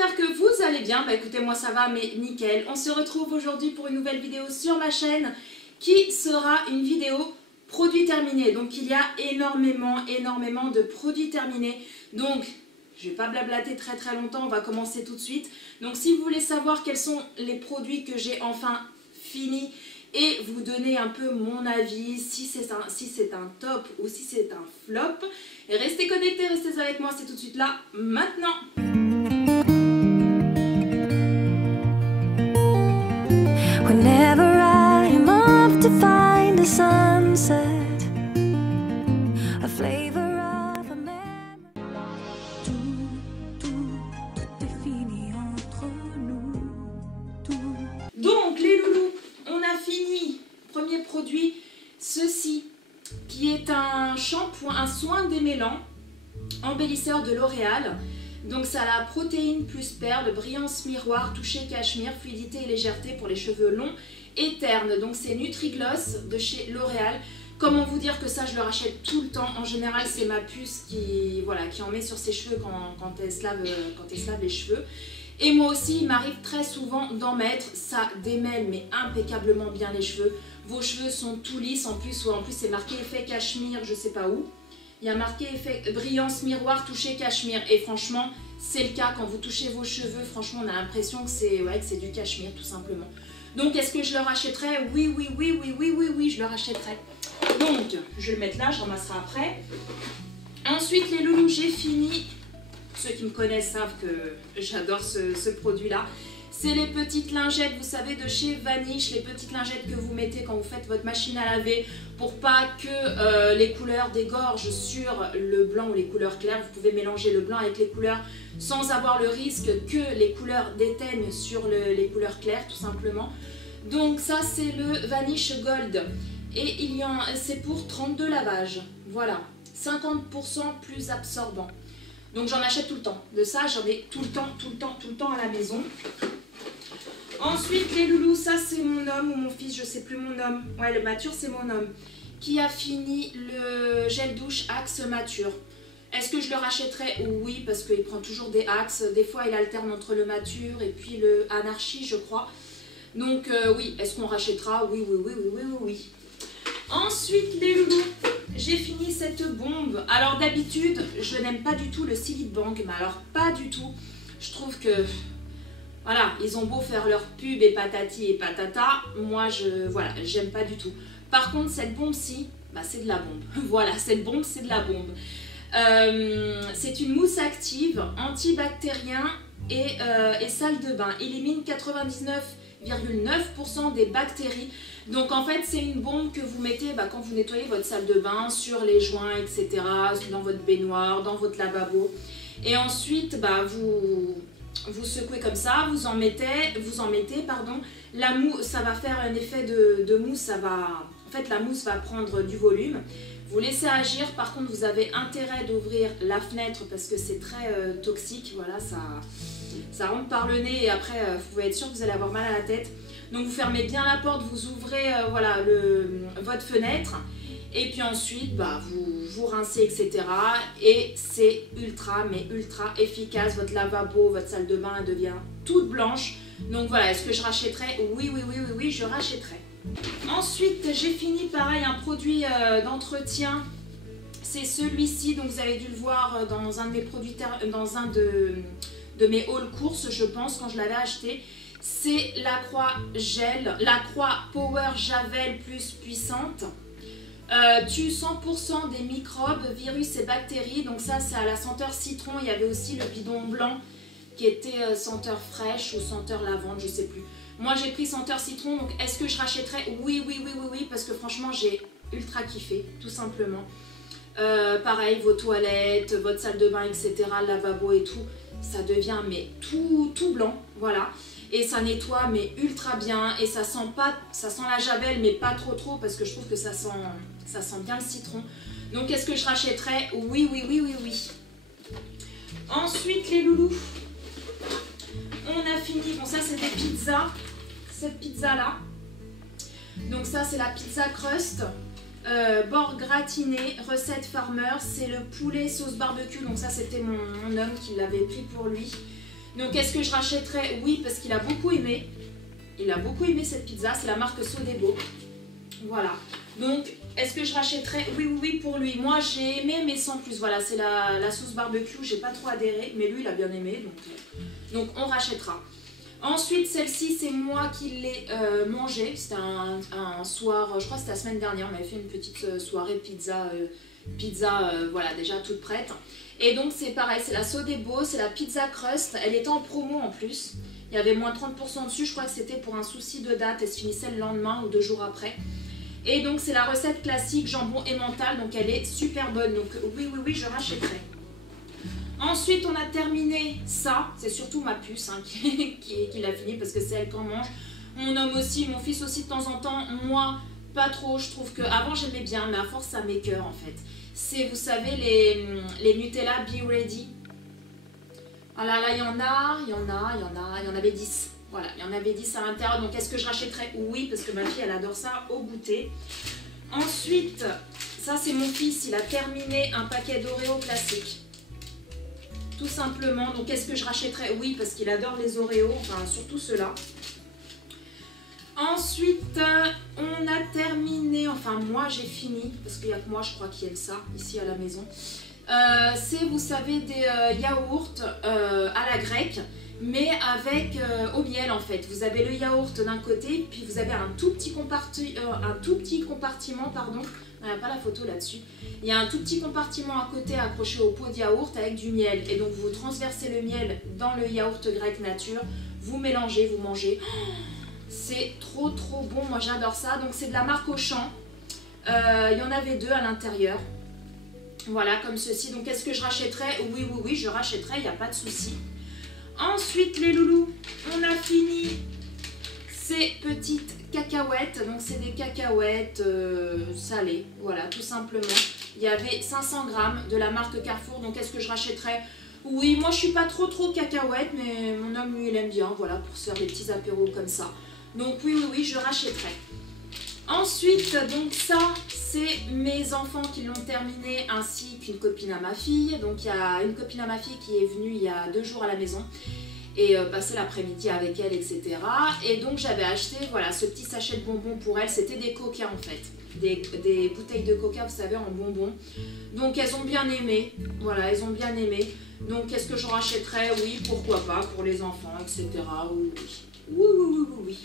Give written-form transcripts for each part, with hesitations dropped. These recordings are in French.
j'espère que vous allez bien. Bah écoutez, moi ça va, mais nickel. On se retrouve aujourd'hui pour une nouvelle vidéo sur ma chaîne qui sera une vidéo produits terminés. Donc il y a énormément de produits terminés. Donc je ne vais pas blablater très longtemps, on va commencer tout de suite. Donc si vous voulez savoir quels sont les produits que j'ai enfin finis et vous donner un peu mon avis, si c'est un top ou si c'est un flop, et restez connectés, restez avec moi, c'est tout de suite là, maintenant. Whenever I'm off to find a sunset, a flavor of a memory. Tout est fini entre nous. Donc les loulous, on a fini. Premier produit, ceci, qui est un shampoing, un soin démêlant, embellisseur de L'Oréal. Donc ça a la protéine plus perle, brillance miroir, toucher cachemire, fluidité et légèreté pour les cheveux longs et ternes. Donc c'est Nutri-Gloss de chez L'Oréal. Comment vous dire que ça je le rachète tout le temps. En général c'est ma puce qui en met sur ses cheveux quand elle se lave les cheveux. Et moi aussi il m'arrive très souvent d'en mettre. Ça démêle mais impeccablement bien les cheveux. Vos cheveux sont tout lisses en plus c'est marqué effet cachemire, je sais pas où. Il y a marqué effet brillance miroir, toucher cachemire. Et franchement, c'est le cas. Quand vous touchez vos cheveux, franchement, on a l'impression que c'est du cachemire, tout simplement. Donc, est-ce que je le rachèterai? Oui, je le rachèterai. Donc, je vais le mettre là, je ramasserai après. Ensuite, les loulous, j'ai fini. Ceux qui me connaissent savent que j'adore ce produit-là. C'est les petites lingettes, vous savez, de chez Vanish, les petites lingettes que vous mettez quand vous faites votre machine à laver pour pas que les couleurs dégorgent sur le blanc ou les couleurs claires. Vous pouvez mélanger le blanc avec les couleurs sans avoir le risque que les couleurs déteignent sur les couleurs claires, tout simplement. Donc ça, c'est le Vanish Gold et c'est pour 32 lavages. Voilà, 50% plus absorbant. Donc j'en achète tout le temps. De ça, j'en ai tout le temps à la maison. Ensuite, les loulous, ça c'est mon homme ou mon fils, je sais plus, mon homme. Ouais, le mature, c'est mon homme. Qui a fini le gel douche Axe mature. Est-ce que je le rachèterai? Oui, parce qu'il prend toujours des Axe. Des fois, il alterne entre le mature et puis le anarchie, je crois. Donc oui, est-ce qu'on rachètera? Oui. Ensuite, les loulous, j'ai fini cette bombe. Alors d'habitude, je n'aime pas du tout le Silly Bang, mais alors pas du tout. Je trouve que... Voilà, ils ont beau faire leur pub et patati et patata, moi j'aime pas du tout. Par contre, cette bombe-ci, bah, c'est de la bombe. Voilà, cette bombe, c'est de la bombe. C'est une mousse active, antibactérien et salle de bain. Élimine 99,9% des bactéries. Donc en fait, c'est une bombe que vous mettez quand vous nettoyez votre salle de bain, sur les joints, etc., dans votre baignoire, dans votre lavabo. Et ensuite, vous secouez comme ça, vous en mettez, la mousse, ça va faire un effet de mousse, en fait la mousse va prendre du volume. Vous laissez agir, par contre vous avez intérêt d'ouvrir la fenêtre parce que c'est très toxique, voilà, ça rentre par le nez et après vous pouvez être sûr que vous allez avoir mal à la tête. Donc vous fermez bien la porte, vous ouvrez votre fenêtre. Et puis ensuite, vous rincez, etc. Et c'est ultra efficace. Votre lavabo, votre salle de bain, elle devient toute blanche. Donc voilà, est-ce que je rachèterai? Oui, je rachèterai. Ensuite, j'ai fini pareil, un produit d'entretien. C'est celui-ci, donc vous avez dû le voir dans un de mes produits, dans un de mes hauls courses, je pense, quand je l'avais acheté. C'est la croix gel, la croix Power Javel plus puissante. Tue 100% des microbes, virus et bactéries. Donc ça, c'est à la senteur citron. Il y avait aussi le bidon blanc qui était senteur fraîche ou senteur lavande, je sais plus. Moi, j'ai pris senteur citron. Donc, est-ce que je rachèterais? Oui, parce que franchement, j'ai ultra kiffé, tout simplement. Pareil, vos toilettes, votre salle de bain, etc., le lavabo et tout, ça devient mais tout blanc, voilà. Et ça nettoie mais ultra bien et ça sent la javel mais pas trop parce que je trouve que ça sent bien le citron. Donc est-ce que je rachèterais? Oui. Ensuite les loulous, on a fini, bon ça c'est des pizzas, cette pizza là. Donc ça c'est la pizza crust, bord gratiné, recette farmer, c'est le poulet sauce barbecue, donc ça c'était mon homme qui l'avait pris pour lui. Donc est-ce que je rachèterais? Oui, parce qu'il a beaucoup aimé. Il a beaucoup aimé cette pizza, c'est la marque Sodebo. Voilà. Donc est-ce que je rachèterais? Oui, oui, oui, pour lui. Moi j'ai aimé, mais sans plus. Voilà, c'est la sauce barbecue, j'ai pas trop adhéré, mais lui il a bien aimé, donc on rachètera. Ensuite, celle-ci, c'est moi qui l'ai mangée. C'était un soir, je crois que c'était la semaine dernière, on avait fait une petite soirée pizza, voilà, déjà toute prête. Et donc c'est pareil, c'est la Sodebo, c'est la pizza crust. Elle était en promo en plus. Il y avait moins 30% dessus, je crois que c'était pour un souci de date. Elle se finissait le lendemain ou 2 jours après. Et donc c'est la recette classique jambon emmental, donc elle est super bonne. Donc oui, oui, oui, je rachèterai. Ensuite, on a terminé ça. C'est surtout ma puce hein, qui l'a fini parce que c'est elle qu'on mange. Mon homme aussi, mon fils aussi de temps en temps. Moi, pas trop. Je trouve que avant j'aimais bien, mais à force ça m'écoeure en fait. C'est, vous savez, les Nutella Be Ready. Voilà, là il y en avait 10. Voilà, il y en avait 10 à l'intérieur. Donc est-ce que je rachèterais? Oui, parce que ma fille elle adore ça au goûter. Ensuite, ça c'est mon fils, il a terminé un paquet d'Oreo classique. Tout simplement. Donc est-ce que je rachèterais? Oui, parce qu'il adore les Oreos, enfin surtout ceux-là. Ensuite, on a terminé, enfin moi j'ai fini, parce qu'il n'y a que moi je crois qui aime ça, ici à la maison. C'est, vous savez, des yaourts à la grecque, mais avec au miel en fait. Vous avez le yaourt d'un côté, puis vous avez un tout petit compartiment, pardon. Il n'y a pas la photo là-dessus. Il y a un tout petit compartiment à côté accroché au pot de yaourt avec du miel. Et donc vous transversez le miel dans le yaourt grec nature, vous mélangez, vous mangez. C'est trop trop bon, moi j'adore ça. Donc c'est de la marque Auchan. Il y en avait 2 à l'intérieur. Voilà, comme ceci. Donc est-ce que je rachèterais? Oui, oui, oui, je rachèterais, il n'y a pas de souci. Ensuite les loulous, on a fini ces petites cacahuètes. Donc c'est des cacahuètes salées, voilà, tout simplement. Il y avait 500 grammes de la marque Carrefour. Donc est-ce que je rachèterais? Oui, moi je suis pas trop cacahuète, mais mon homme lui il aime bien, voilà, pour se faire des petits apéros comme ça. Donc oui, oui, oui, je rachèterai. Ensuite, donc ça, c'est mes enfants qui l'ont terminé, ainsi qu'une copine à ma fille. Donc il y a une copine à ma fille qui est venue il y a 2 jours à la maison et passer l'après-midi avec elle, etc. Et donc j'avais acheté, voilà, ce petit sachet de bonbons pour elle. C'était des coca en fait, des bouteilles de coca, vous savez, en bonbons. Donc elles ont bien aimé, voilà, elles ont bien aimé. Donc est-ce que j'en rachèterais? Oui, pourquoi pas, pour les enfants, etc. Oui, oui, oui, oui, oui, oui.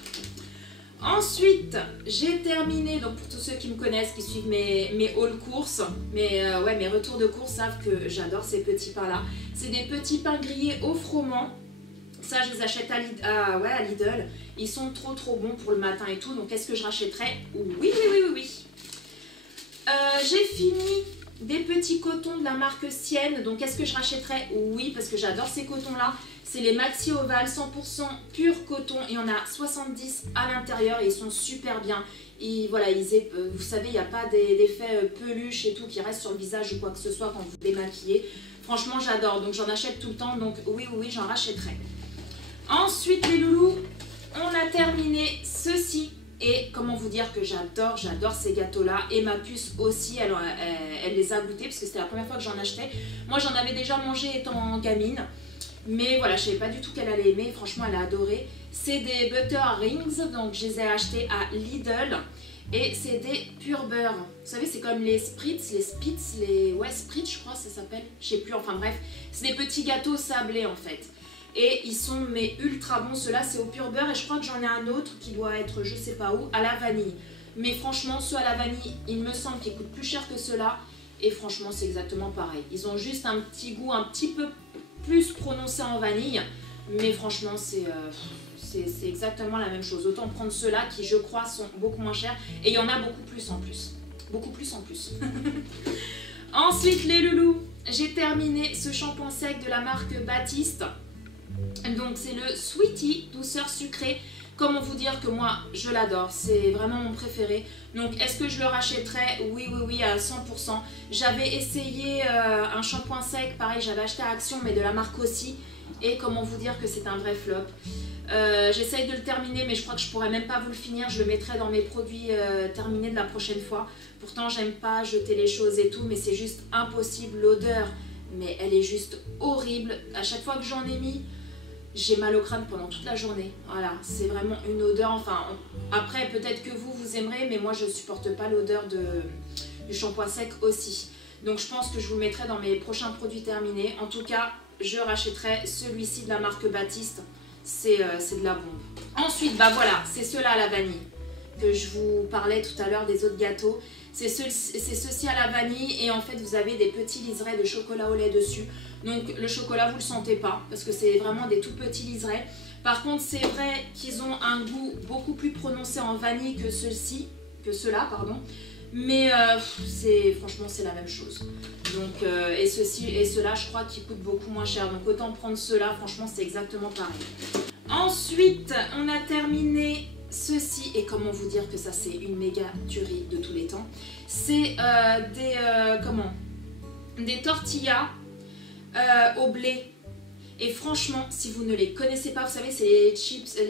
Ensuite, j'ai terminé, donc pour tous ceux qui me connaissent, qui suivent mes hauls courses, mes retours de course, savent que j'adore ces petits pains-là. C'est des petits pains grillés au froment. Ça, je les achète à Lidl. Ils sont trop bons pour le matin et tout. Donc, est-ce que je rachèterais? Oui, oui, oui, oui, oui. J'ai fini des petits cotons de la marque Sienne. Donc, est-ce que je rachèterais? Oui, parce que j'adore ces cotons-là. C'est les Maxi Oval 100% pur coton. Il y en a 70 à l'intérieur et ils sont super bien. Et voilà, vous savez, il n'y a pas d'effet peluche et tout qui reste sur le visage ou quoi que ce soit quand vous démaquillez. Franchement, j'adore. Donc, j'en achète tout le temps. Donc, oui, oui, oui, j'en rachèterai. Ensuite, les loulous, on a terminé ceci. Et comment vous dire que j'adore ces gâteaux-là. Et ma puce aussi, elle les a goûtés parce que c'était la première fois que j'en achetais. Moi, j'en avais déjà mangé étant gamine. Mais voilà, je ne savais pas du tout qu'elle allait aimer. Franchement, elle a adoré. C'est des Butter Rings. Donc, je les ai achetés à Lidl. Et c'est des pur beurre. Vous savez, c'est comme les Spritz, ouais, Spritz, je crois que ça s'appelle. Je sais plus, enfin bref. C'est des petits gâteaux sablés, en fait. Et ils sont mais ultra bons. Ceux-là, c'est au pur beurre. Et je crois que j'en ai un autre qui doit être, je sais pas où, à la vanille. Mais franchement, ceux à la vanille, il me semble qu'ils coûtent plus cher que ceux-là. Et franchement, c'est exactement pareil. Ils ont juste un petit goût un petit peu plus prononcé en vanille. Mais franchement, c'est exactement la même chose. Autant prendre ceux-là qui, je crois, sont beaucoup moins chers. Et il y en a beaucoup plus en plus. Beaucoup plus en plus. Ensuite, les loulous, j'ai terminé ce shampoing sec de la marque Baptiste. Donc c'est le Sweetie douceur sucrée. Comment vous dire que moi je l'adore, c'est vraiment mon préféré. Donc est-ce que je le rachèterais? Oui, oui, oui, à 100%. J'avais essayé un shampoing sec, pareil, j'avais acheté à Action, mais de la marque aussi. Et comment vous dire que c'est un vrai flop. J'essaye de le terminer, mais je crois que je pourrais même pas vous le finir. Je le mettrai dans mes produits terminés de la prochaine fois. Pourtant j'aime pas jeter les choses et tout, mais c'est juste impossible. L'odeur, mais elle est juste horrible. À chaque fois que j'en ai mis, j'ai mal au crâne pendant toute la journée. Voilà, c'est vraiment une odeur, enfin, après peut-être que vous aimerez, mais moi je supporte pas l'odeur du shampoing sec aussi. Donc je pense que je vous le mettrai dans mes prochains produits terminés. En tout cas, je rachèterai celui-ci de la marque Baptiste, c'est de la bombe. Ensuite, bah voilà, c'est ceux-là à la vanille que je vous parlais tout à l'heure des autres gâteaux. C'est ceci à la vanille et en fait vous avez des petits liserés de chocolat au lait dessus. Donc le chocolat vous le sentez pas parce que c'est vraiment des tout petits liserés. Par contre c'est vrai qu'ils ont un goût beaucoup plus prononcé en vanille que ceux-là, pardon. Mais franchement c'est la même chose. Donc et ceux-là je crois qu'ils coûtent beaucoup moins cher. Donc autant prendre ceux-là, franchement c'est exactement pareil. Ensuite on a terminé ceci, et comment vous dire que ça c'est une méga tuerie de tous les temps. C'est des tortillas au blé. Et franchement, si vous ne les connaissez pas, vous savez c'est les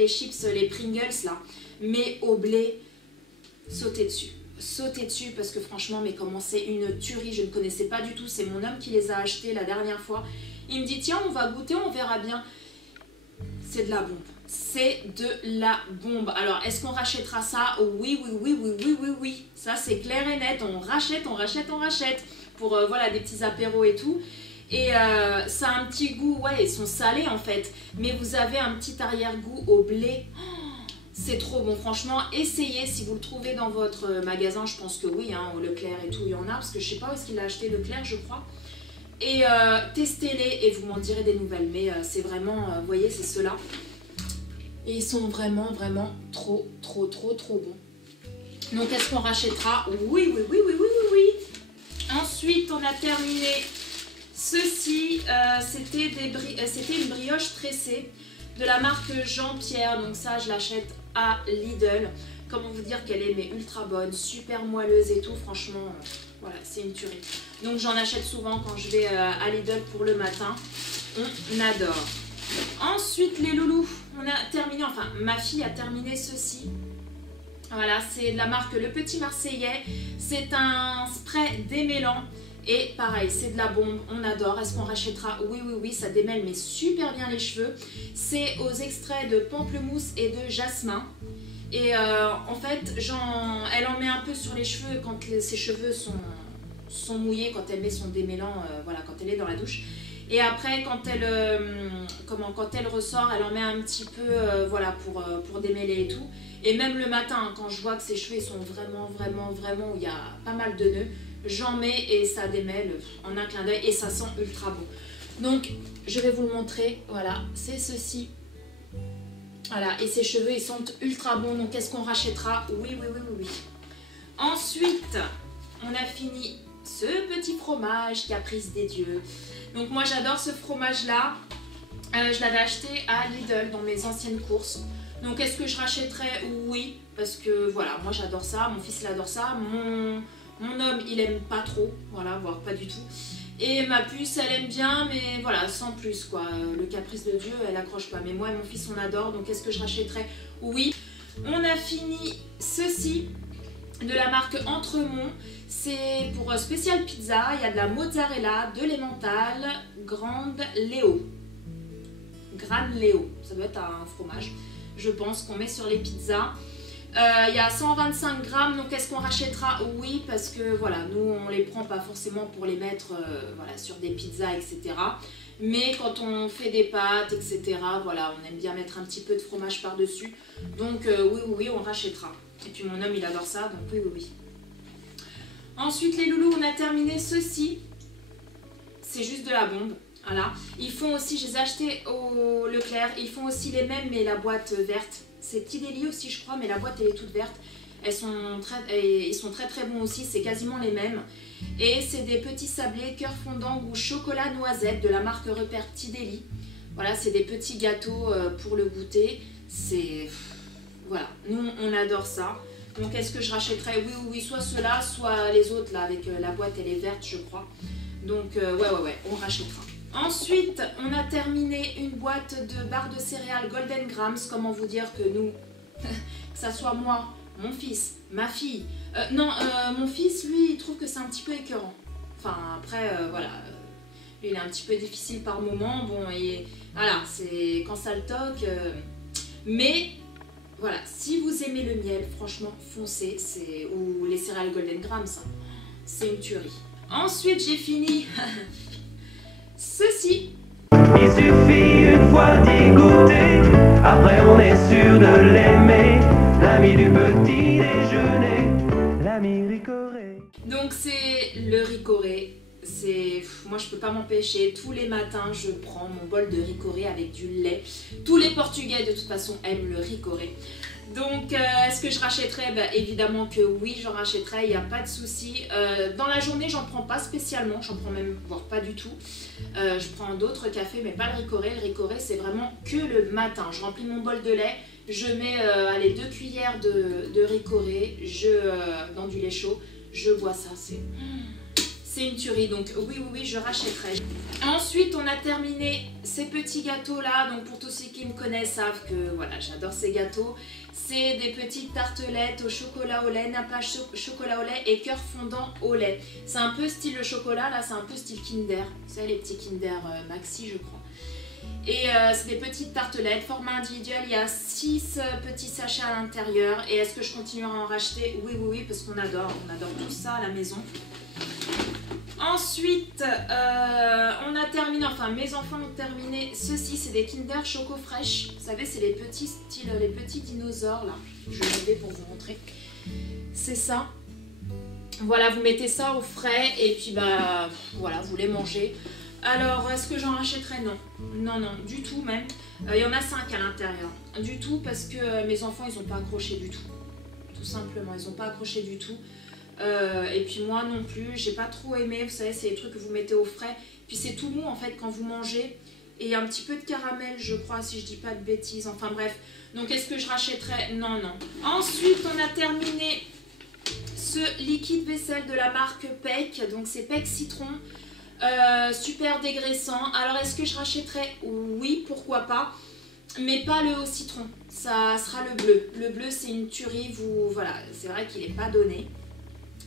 chips, les Pringles là, mais au blé, sautez dessus parce que franchement, mais comment c'est une tuerie, je ne connaissais pas du tout. C'est mon homme qui les a achetés la dernière fois. Il me dit tiens on va goûter, on verra bien. C'est de la bombe. C'est de la bombe. Alors, est-ce qu'on rachètera ça? Oui. Ça, c'est clair et net. On rachète. Pour, voilà, des petits apéros et tout. Et ça a un petit goût, ouais, ils sont salés en fait. Mais vous avez un petit arrière-goût au blé. Oh, c'est trop bon. Franchement, essayez. Si vous le trouvez dans votre magasin, je pense que oui, hein, au Leclerc et tout, il y en a. Parce que je sais pas où est-ce qu'il a acheté Leclerc, je crois. Et testez-les et vous m'en direz des nouvelles. Mais c'est vraiment, vous voyez, c'est ceux-là. Et ils sont vraiment trop bons. Donc est-ce qu'on rachètera? Oui. Ensuite on a terminé ceci. C'était une brioche tressée de la marque Jean-Pierre. Donc ça je l'achète à Lidl. Comment vous dire qu'elle est mais ultra bonne, super moelleuse et tout. Franchement, voilà, c'est une tuerie. Donc j'en achète souvent quand je vais à Lidl pour le matin. On adore. Ensuite les loulous, on a terminé, enfin ma fille a terminé ceci. Voilà, c'est de la marque Le Petit Marseillais. C'est un spray démêlant et pareil, c'est de la bombe, on adore. Est-ce qu'on rachètera? Oui, ça démêle mais super bien les cheveux. C'est aux extraits de pamplemousse et de jasmin. Et en fait, elle en met un peu sur les cheveux quand ses cheveux sont mouillés, quand elle met son démêlant, voilà, quand elle est dans la douche. Et après, quand elle ressort, elle en met un petit peu, voilà, pour démêler et tout. Et même le matin, quand je vois que ses cheveux sont vraiment, où il y a pas mal de nœuds, j'en mets et ça démêle en un clin d'œil et ça sent ultra bon. Donc, je vais vous le montrer. Voilà, c'est ceci. Voilà, et ses cheveux, ils sentent ultra bons. Donc, est-ce qu'on rachètera? Oui. Ensuite, on a fini ce petit fromage Caprice des dieux. Donc moi j'adore ce fromage là, je l'avais acheté à Lidl dans mes anciennes courses. Donc est-ce que je rachèterais? Oui, parce que voilà, moi j'adore ça, mon fils il adore ça, mon homme il aime pas trop, voilà, voire pas du tout. Et ma puce elle aime bien, mais voilà, sans plus quoi, le Caprice de Dieu elle accroche pas. Mais moi et mon fils on adore, donc est-ce que je rachèterais? Oui. On a fini ceci de la marque Entremont. C'est pour spécial pizza, il y a de la mozzarella, de l'emmental, Grande Léo, ça doit être un fromage, je pense, qu'on met sur les pizzas. Il y a 125 grammes, donc est-ce qu'on rachètera? Oui, parce que voilà, nous on les prend pas forcément pour les mettre voilà, sur des pizzas, etc. Mais quand on fait des pâtes, etc., voilà, on aime bien mettre un petit peu de fromage par-dessus. Donc oui, on rachètera. Et puis mon homme il adore ça, donc oui. Ensuite les loulous, on a terminé ceci. C'est juste de la bombe. Voilà. Ils font aussi, je les ai achetés au Leclerc, ils font aussi les mêmes mais la boîte verte. C'est Petit Délit aussi je crois, mais la boîte elle est toute verte. Ils sont très bons aussi, c'est quasiment les mêmes. Et c'est des petits sablés cœur fondant goût chocolat noisette de la marque Repère Petit Délit. Voilà, c'est des petits gâteaux pour le goûter. C'est... Voilà, nous on adore ça. Donc est-ce que je rachèterais? Oui, soit ceux-là, soit les autres là avec la boîte elle est verte je crois. Donc ouais, on rachètera. Ensuite, on a terminé une boîte de barres de céréales Golden Grams. Comment vous dire que nous, que ça soit moi, mon fils, ma fille. Mon fils, lui, il trouve que c'est un petit peu écœurant. Enfin, après, voilà. Lui, il est un petit peu difficile par moment. Bon, et voilà, c'est quand ça le toque. Mais voilà, si vous aimez le miel, franchement, foncez. Ou les céréales Golden Grams, hein, c'est une tuerie. Ensuite, j'ai fini ceci. Il suffit une fois d'y goûter, après on est sûr de l'aimer. L'ami du petit déjeuner, l'ami Ricoré. Donc c'est le Ricoré. Moi je peux pas m'empêcher, tous les matins je prends mon bol de Ricoré avec du lait. Tous les Portugais de toute façon aiment le Ricoré. Donc est-ce que je rachèterais? Évidemment que oui, j'en rachèterais, il n'y a pas de souci. Dans la journée j'en prends pas spécialement, j'en prends même voire pas du tout. Je prends d'autres cafés mais pas le Ricoré. Le Ricoré c'est vraiment que le matin. Je remplis mon bol de lait, je mets allez, 2 cuillères de Ricoré dans du lait chaud, je bois ça, c'est une tuerie, donc oui, je rachèterai. Ensuite, on a terminé ces petits gâteaux-là. Donc pour tous ceux qui me connaissent savent que voilà, j'adore ces gâteaux. C'est des petites tartelettes au chocolat au lait, nappage chocolat au lait et cœur fondant au lait. C'est un peu style le chocolat, là c'est un peu style Kinder. Vous savez, les petits Kinder Maxi, je crois. Et c'est des petites tartelettes, format individuel, il y a 6 petits sachets à l'intérieur. Et est-ce que je continuerai à en racheter? Oui, parce qu'on adore tout ça à la maison. Ensuite, on a terminé, enfin mes enfants ont terminé ceci, c'est des Kinder Choco Fresh. Vous savez, c'est les petits dinosaures là. Je vais lever pour vous montrer. C'est ça. Voilà, vous mettez ça au frais et puis voilà, vous les mangez. Alors, est-ce que j'en rachèterai? Non, du tout même. Il y en a 5 à l'intérieur. Du tout parce que mes enfants, ils n'ont pas accroché du tout. Tout simplement, ils n'ont pas accroché du tout. Et puis moi non plus, j'ai pas trop aimé. Vous savez, c'est les trucs que vous mettez au frais. Puis c'est tout mou en fait quand vous mangez. Et il y a un petit peu de caramel, je crois, si je dis pas de bêtises. Enfin bref. Donc, est-ce que je rachèterai? Non. Ensuite, on a terminé ce liquide vaisselle de la marque Peck. Donc, c'est Peck Citron. Super dégraissant. Alors est-ce que je rachèterai? Oui, pourquoi pas, mais pas le au citron, ça sera le bleu. Le bleu c'est une tuerie, voilà, c'est vrai qu'il n'est pas donné.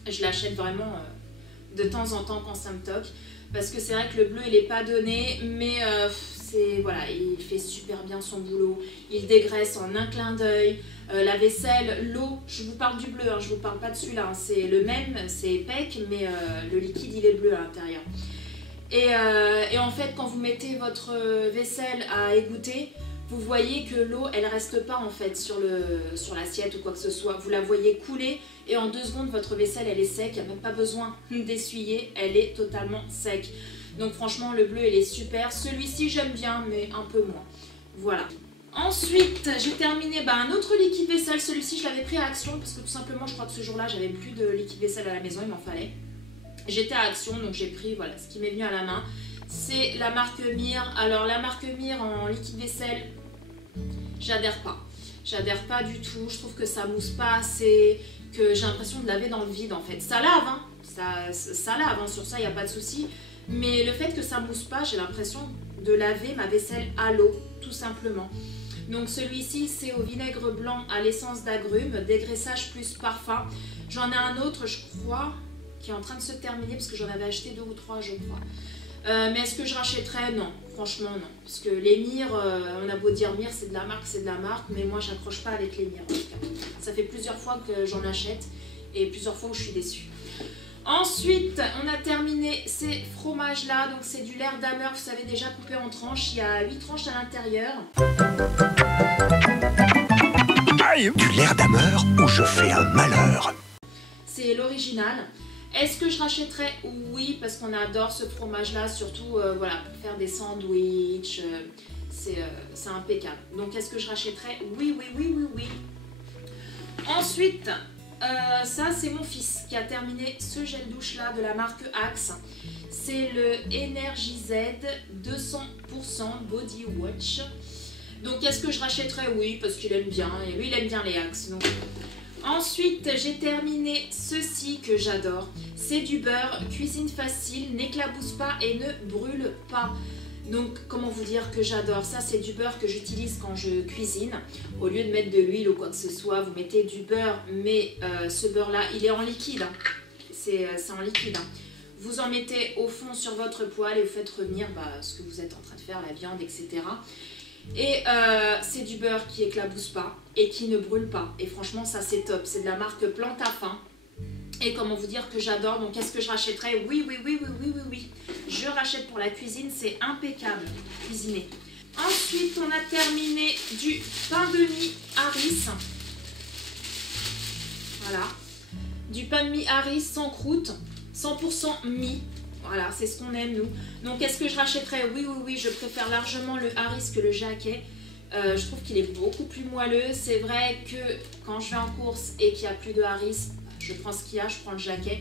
Je l'achète vraiment de temps en temps quand ça me toque, parce que c'est vrai que le bleu il n'est pas donné, mais voilà, il fait super bien son boulot, il dégraisse en un clin d'œil. La vaisselle, l'eau, je vous parle du bleu, hein, je vous parle pas de celui-là, hein, c'est le même, c'est Peck, mais le liquide il est bleu à l'intérieur. Et en fait, quand vous mettez votre vaisselle à égoutter, vous voyez que l'eau, elle reste pas en fait sur l'assiette ou quoi que ce soit. Vous la voyez couler et en 2 secondes, votre vaisselle, elle est sec. Il n'y a même pas besoin d'essuyer, elle est totalement sec. Donc franchement, le bleu, il est super. Celui-ci, j'aime bien, mais un peu moins. Voilà. Ensuite, j'ai terminé un autre liquide vaisselle. Celui-ci, je l'avais pris à Action parce que tout simplement, je crois que ce jour-là, j'avais plus de liquide vaisselle à la maison, il m'en fallait. J'étais à Action, donc j'ai pris voilà, ce qui m'est venu à la main. C'est la marque Mir. Alors la marque Mir en liquide vaisselle, j'adhère pas. J'adhère pas du tout. Je trouve que ça mousse pas assez, que j'ai l'impression de laver dans le vide en fait. Ça lave, hein. Ça lave, hein. Sur ça il n'y a pas de souci. Mais le fait que ça mousse pas, j'ai l'impression de laver ma vaisselle à l'eau, tout simplement. Donc celui-ci c'est au vinaigre blanc à l'essence d'agrumes, dégraissage plus parfum. J'en ai un autre, je crois, qui est en train de se terminer parce que j'en avais acheté 2 ou 3 je crois. Mais est-ce que je rachèterais? Non, franchement non. Parce que les Mir, on a beau dire Mir c'est de la marque, mais moi j'accroche pas avec les Mir en tout cas. Ça fait plusieurs fois que j'en achète et plusieurs fois où je suis déçue. Ensuite, on a terminé ces fromages là, donc c'est du Leerdammer, vous savez déjà coupé en tranches, il y a 8 tranches à l'intérieur. Du Leerdammer où je fais un malheur. C'est l'original. Est-ce que je rachèterais? Oui, parce qu'on adore ce fromage-là, surtout voilà, pour faire des sandwichs, c'est impeccable. Donc est-ce que je rachèterais? Oui. Ensuite, ça c'est mon fils qui a terminé ce gel douche-là de la marque Axe. C'est le Energy Z 200% Body Wash. Donc est-ce que je rachèterais? Oui, parce qu'il aime bien, et lui il aime bien les Axe. Donc. Ensuite, j'ai terminé ceci que j'adore. C'est du beurre, cuisine facile, n'éclabousse pas et ne brûle pas. Donc, comment vous dire que j'adore? Ça, c'est du beurre que j'utilise quand je cuisine. Au lieu de mettre de l'huile ou quoi que ce soit, vous mettez du beurre, mais ce beurre-là, il est en liquide. C'est en liquide. vous en mettez au fond sur votre poêle et vous faites revenir ce que vous êtes en train de faire, la viande, etc. Et c'est du beurre qui éclabousse pas et qui ne brûle pas. Et franchement, ça c'est top. C'est de la marque Plante à Pain. Et comment vous dire que j'adore. Donc est-ce que je rachèterai? Oui. Je rachète pour la cuisine. C'est impeccable cuisiner. Ensuite, on a terminé du pain de mie Harris. Voilà. Du pain de mie Harris sans croûte. 100% mie. Voilà, c'est ce qu'on aime nous. Donc est-ce que je rachèterais? Oui, je préfère largement le Harris que le Jacquet. Je trouve qu'il est beaucoup plus moelleux. C'est vrai que quand je vais en course et qu'il n'y a plus de Harris, je prends ce qu'il y a, je prends le Jacquet.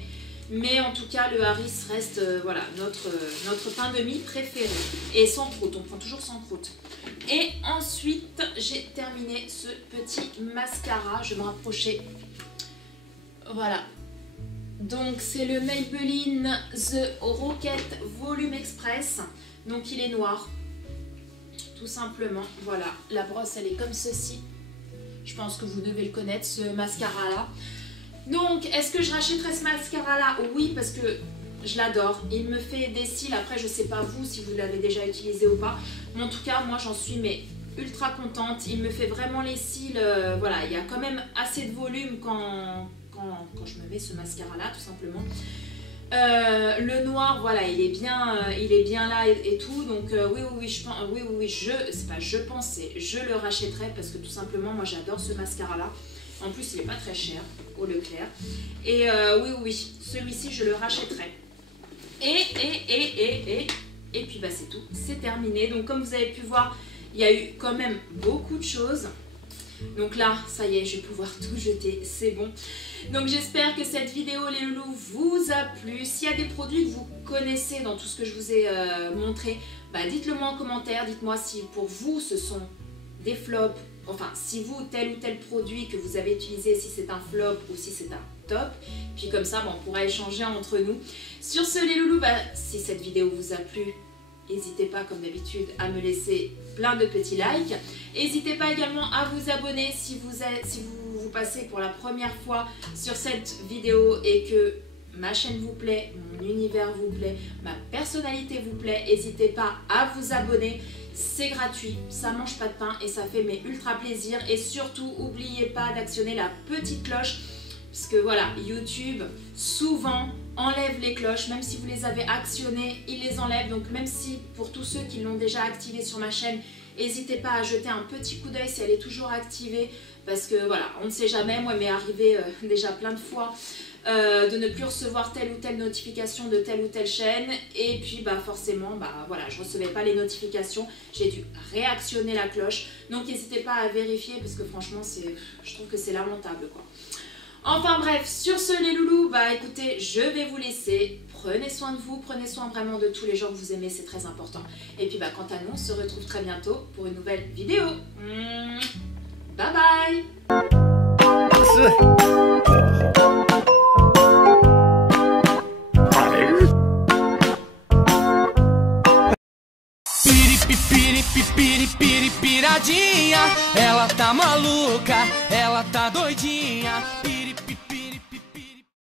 Mais en tout cas, le Harris reste voilà, notre pain de mie préféré. Et sans croûte, on prend toujours sans croûte. Et ensuite, j'ai terminé ce petit mascara. Je vais me rapprocher. Voilà. Donc c'est le Maybelline The Rocket Volume Express. Donc il est noir. Tout simplement. Voilà. La brosse, elle est comme ceci. Je pense que vous devez le connaître, ce mascara-là. Donc, est-ce que je rachèterai ce mascara-là? Oui, parce que je l'adore. Il me fait des cils. Après, je sais pas vous si vous l'avez déjà utilisé ou pas. Mais en tout cas, moi, j'en suis ultra contente. Il me fait vraiment les cils. Voilà, il y a quand même assez de volume quand je me mets ce mascara-là, tout simplement. Le noir, voilà, il est bien là et tout. Donc, je le rachèterai parce que tout simplement, moi, j'adore ce mascara-là. En plus, il n'est pas très cher au Leclerc. Et oui, celui-ci, je le rachèterai. Et puis, c'est tout. C'est terminé. Donc, comme vous avez pu voir, il y a eu quand même beaucoup de choses. Donc là, ça y est, je vais pouvoir tout jeter. C'est bon. Donc, j'espère que cette vidéo, les loulous, vous a plu. S'il y a des produits que vous connaissez dans tout ce que je vous ai montré, dites-le moi en commentaire. Dites-moi si pour vous, ce sont des flops. Enfin, si vous, tel ou tel produit que vous avez utilisé, si c'est un flop ou si c'est un top. Puis comme ça, on pourra échanger entre nous. Sur ce, les loulous, si cette vidéo vous a plu, n'hésitez pas, comme d'habitude, à me laisser plein de petits likes. N'hésitez pas également à vous abonner si vous passez pour la première fois sur cette vidéo et que ma chaîne vous plaît, mon univers vous plaît, ma personnalité vous plaît. N'hésitez pas à vous abonner. C'est gratuit, ça mange pas de pain et ça fait ultra plaisir. Et surtout, n'oubliez pas d'actionner la petite cloche. Parce que voilà, YouTube, souvent, enlève les cloches. Même si vous les avez actionnées, il les enlève. Donc même si, pour tous ceux qui l'ont déjà activé sur ma chaîne, n'hésitez pas à jeter un petit coup d'œil si elle est toujours activée. Parce que voilà, on ne sait jamais. Moi, il m'est arrivé déjà plein de fois de ne plus recevoir telle ou telle notification de telle ou telle chaîne. Et puis, forcément, voilà, je ne recevais pas les notifications. J'ai dû réactionner la cloche. Donc, n'hésitez pas à vérifier parce que franchement, je trouve que c'est lamentable, quoi. Enfin bref, sur ce les loulous, écoutez, je vais vous laisser. Prenez soin de vous, prenez soin vraiment de tous les gens que vous aimez, c'est très important. Et puis quant à nous, on se retrouve très bientôt pour une nouvelle vidéo. Bye bye. Piradinha, ela tá maluca, ela tá doidinha.